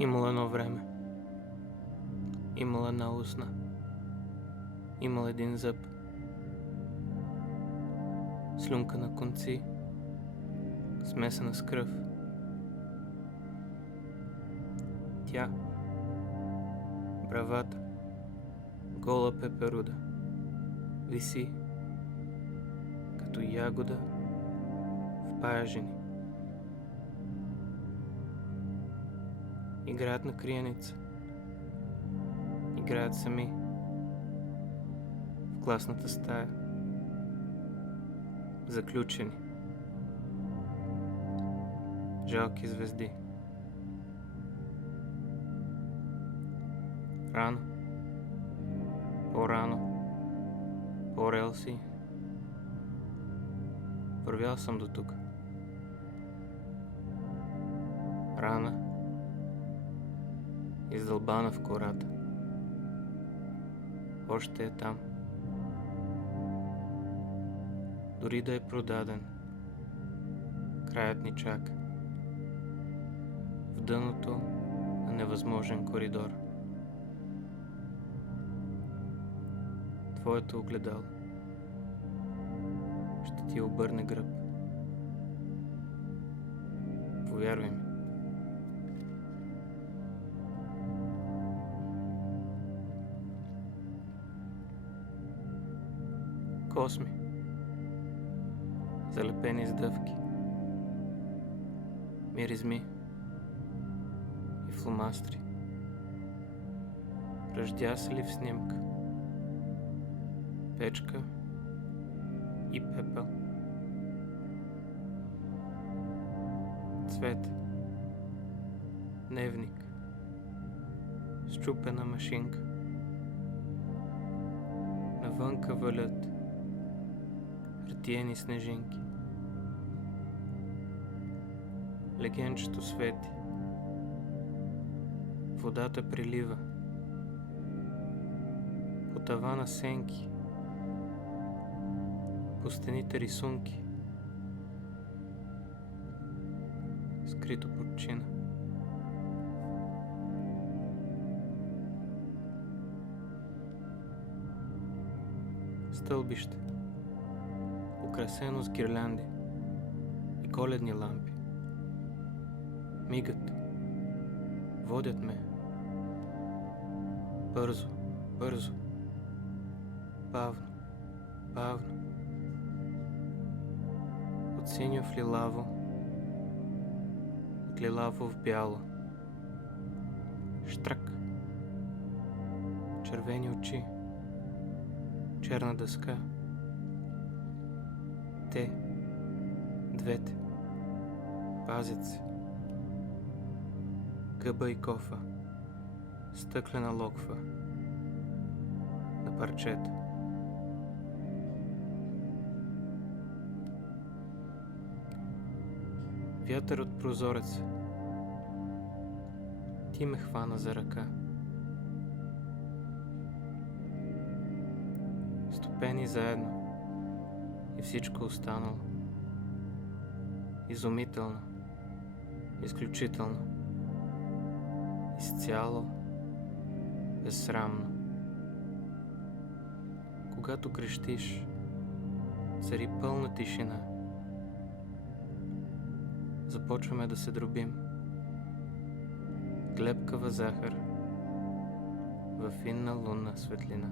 Имало едно време. Имала една устна. Имал един зъб. Слюнка на конци, смесена с кръв. Тя, бравата, гола пеперуда, виси като ягода в паяжини. Играят на криеница. Играят сами в класната стая. Заключени. Жалки звезди. Рано. По-рано. По-релси. Вървял съм до тук. Рана. Издълбана в кората. Още е там. Дори да е продаден, краят ни чака. В дъното на невъзможен коридор. Твоето огледало ще ти обърне гръб. Повярвай ми. Косми, залепени с дъвки, миризми и фломастри, ръждясали в снимка, печка и пепел, цвет, дневник, счупена машинка, навънка валят хартиени снежинки. Легенчето свети. Водата прилива. По тавана сенки. По стените рисунки. Скрито подчина. Стълбище, украсено с гирлянди и коледни лампи. Мигат, водят ме. Бързо, бързо, бавно, бавно. От синьо в лилаво, от лилаво в бяло. Штрак, червени очи, черна дъска. Те, двете, пазят се. Гъба и кофа, стъклена локва на парчета. Вятър от прозореца. Ти ме хвана за ръка. Стопени заедно и всичко останало. Изумително, изключително, изцяло, безсрамно. Когато крещиш, цари пълна тишина. Започваме да се дробим. Глебкава захар във финна лунна светлина.